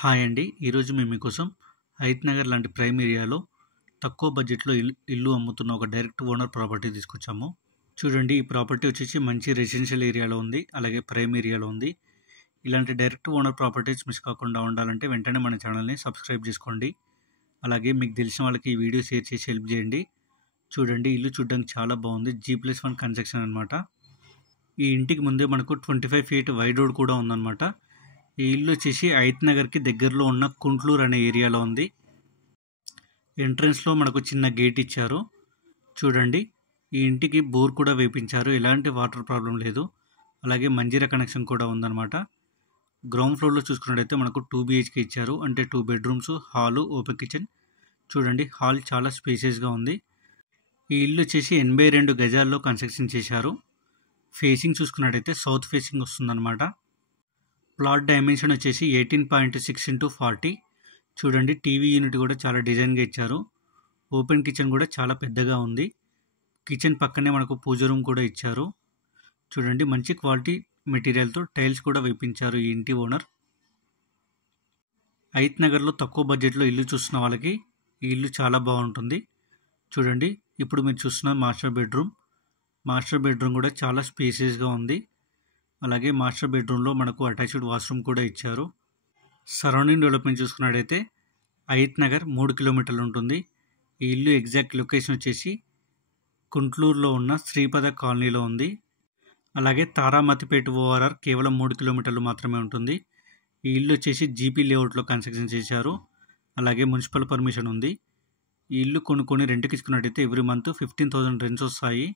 Hi అండి. ఈరోజు మేము మీకోసం హయత్ నగర్ లాంటి ప్రైమ్ ఏరియాలో తక్కువ బడ్జెట్‌లో ఇల్లు అమ్ముతున్న ఒక డైరెక్ట్ ఓనర్ ప్రాపర్టీ తీసుకొచ్చాము. చూడండి, ఈ ప్రాపర్టీ వచ్చేసి మంచి రెసిడెన్షియల్ ఏరియాలో ఉంది. అలాగే ప్రైమ్ ఏరియాలో ఉంది. ఇలాంటి డైరెక్ట్ ఓనర్ ప్రాపర్టీస్ మిస్ కాకుండా ఉండాలంటే వెంటనే మన ఛానల్‌ని సబ్స్క్రైబ్ చేసుకోండి. అలాగే మీకు తెలిసిన వాళ్ళకి ఈ వీడియో షేర్ చేసి హెల్ప్ చేయండి. చూడండి, ఇల్లు చూడడానికి చాలా బాగుంది. G+1 కన్స్ట్రక్షన్ అనమాట. ఈ ఇంటికి ముందే మనకు 25 ఫీట్ వైడ్ రోడ్ కూడా ఉందన్నమాట. ఈ ఇల్లు వచ్చేసి హయత్ నగర్కి దగ్గరలో ఉన్న కుంట్లూరు అనే ఏరియాలో ఉంది. ఎంట్రన్స్లో మనకు చిన్న గేట్ ఇచ్చారు. చూడండి, ఈ ఇంటికి బోర్ కూడా వేపించారు. ఎలాంటి వాటర్ ప్రాబ్లం లేదు. అలాగే మంజీరా కనెక్షన్ కూడా ఉందన్నమాట. గ్రౌండ్ ఫ్లోర్లో చూసుకున్నట్టయితే మనకు 2 BHK ఇచ్చారు. అంటే 2 బెడ్రూమ్స్, హాలు, ఓపెన్ కిచెన్. చూడండి, హాల్ చాలా స్పేసియస్గా ఉంది. ఈ ఇల్లు వచ్చేసి 82 గజాల్లో కన్స్ట్రక్షన్ చేశారు. ఫేసింగ్ చూసుకున్నట్టయితే సౌత్ ఫేసింగ్ వస్తుందన్నమాట. ప్లాట్ డైమెన్షన్ వచ్చేసి 18.6x40. చూడండి, టీవీ యూనిట్ కూడా చాలా డిజైన్గా ఇచ్చారు. ఓపెన్ కిచెన్ కూడా చాలా పెద్దగా ఉంది. కిచెన్ పక్కనే మనకు పూజ రూమ్ కూడా ఇచ్చారు. చూడండి, మంచి క్వాలిటీ మెటీరియల్తో టైల్స్ కూడా వేపించారు ఈ ఇంటి ఓనర్. హయత్ నగర్లో తక్కువ బడ్జెట్లో ఇల్లు చూస్తున్న వాళ్ళకి ఈ ఇల్లు చాలా బాగుంటుంది. చూడండి, ఇప్పుడు మీరు చూస్తున్న మాస్టర్ బెడ్రూమ్. మాస్టర్ బెడ్రూమ్ కూడా చాలా స్పేసియస్గా ఉంది. అలాగే మాస్టర్ బెడ్రూమ్లో మనకు అటాచ్డ్ వాష్రూమ్ కూడా ఇచ్చారు. సరౌండింగ్ డెవలప్మెంట్ చూసుకున్నట్టయితే హయత్ నగర్ 3 కిలోమీటర్లు ఉంటుంది. ఈ ఇల్లు ఎగ్జాక్ట్ లొకేషన్ వచ్చేసి కుంట్లూరులో ఉన్న శ్రీపద కాలనీలో ఉంది. అలాగే తారామతిపేట ORR కేవలం 3 కిలోమీటర్లు మాత్రమే ఉంటుంది. ఈ ఇల్లు వచ్చేసి GP లేఅవుట్లో కన్స్ట్రక్షన్ చేశారు. అలాగే మున్సిపల్ పర్మిషన్ ఉంది. ఈ ఇల్లు కొనుక్కొని రెంట్కి ఇచ్చుకున్నట్టయితే ఎవ్రీ మంత్ 15,000 రెంట్స్ వస్తాయి.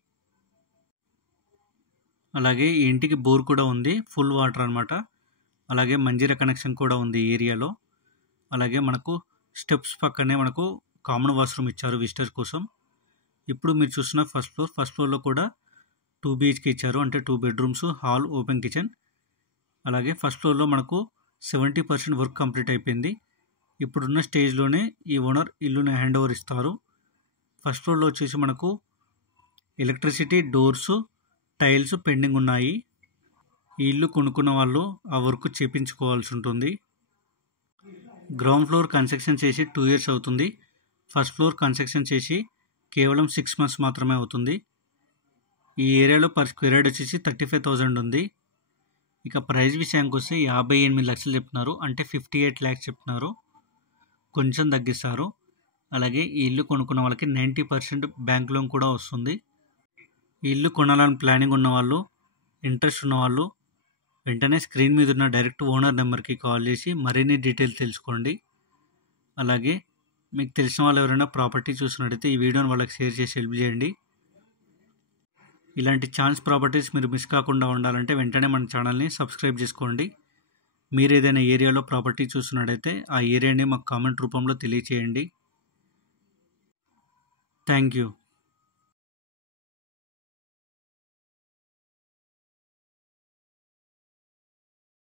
అలాగే ఈ ఇంటికి బోర్ కూడా ఉంది, ఫుల్ వాటర్ అనమాట. అలాగే మంజీరా కనెక్షన్ కూడా ఉంది ఈ ఏరియాలో. అలాగే మనకు స్టెప్స్ పక్కనే మనకు కామన్ వాష్రూమ్ ఇచ్చారు విజిటర్స్ కోసం. ఇప్పుడు మీరు చూస్తున్న ఫస్ట్ ఫ్లోర్లో కూడా 2 BHK ఇచ్చారు. అంటే 2 బెడ్రూమ్స్, హాల్, ఓపెన్ కిచెన్. అలాగే ఫస్ట్ ఫ్లోర్లో మనకు 70% వర్క్ కంప్లీట్ అయిపోయింది. ఇప్పుడున్న స్టేజ్లోనే ఈ ఓనర్ ఇల్లుని హ్యాండ్ ఓవర్ ఇస్తారు. ఫస్ట్ ఫ్లోర్లో వచ్చేసి మనకు ఎలక్ట్రిసిటీ, డోర్సు, టైల్స్ పెండింగ్ ఉన్నాయి. ఈ ఇల్లు కొనుక్కున్న వాళ్ళు ఆ వర్క్ చేయించుకోవాల్సి ఉంటుంది. గ్రౌండ్ ఫ్లోర్ కన్స్ట్రక్షన్ చేసి 2 years అవుతుంది. ఫస్ట్ ఫ్లోర్ కన్స్ట్రక్షన్ చేసి కేవలం 6 months మాత్రమే అవుతుంది. ఈ ఏరియాలో పర్ స్క్వేర్ యార్డ్ వచ్చేసి 35,000 ఉంది. ఇక ప్రైస్ విషయానికి వస్తే 58 లక్షలు చెప్తున్నారు. అంటే 58 lakhs చెప్తున్నారు. కొంచెం తగ్గిస్తారు. అలాగే ఈ ఇల్లు కొనుక్కున్న వాళ్ళకి 90% బ్యాంక్ లోన్ కూడా వస్తుంది. ఈ ఇల్లు కొనాలని ప్లానింగ్ ఉన్నవాళ్ళు, ఇంట్రెస్ట్ ఉన్నవాళ్ళు వెంటనే స్క్రీన్ మీద ఉన్న డైరెక్ట్ ఓనర్ నెంబర్కి కాల్ చేసి మరిన్ని డీటెయిల్స్ తెలుసుకోండి. అలాగే మీకు తెలిసిన వాళ్ళు ఎవరైనా ప్రాపర్టీ చూసినట్టయితే ఈ వీడియోని వాళ్ళకి షేర్ చేసి హెల్ప్ చేయండి. ఇలాంటి ఛాన్స్ ప్రాపర్టీస్ మీరు మిస్ కాకుండా ఉండాలంటే వెంటనే మన ఛానల్ని సబ్స్క్రైబ్ చేసుకోండి. మీరు ఏదైనా ఏరియాలో ప్రాపర్టీ చూసినట్టయితే ఆ ఏరియాని మాకు కామెంట్ రూపంలో తెలియచేయండి. Thank you.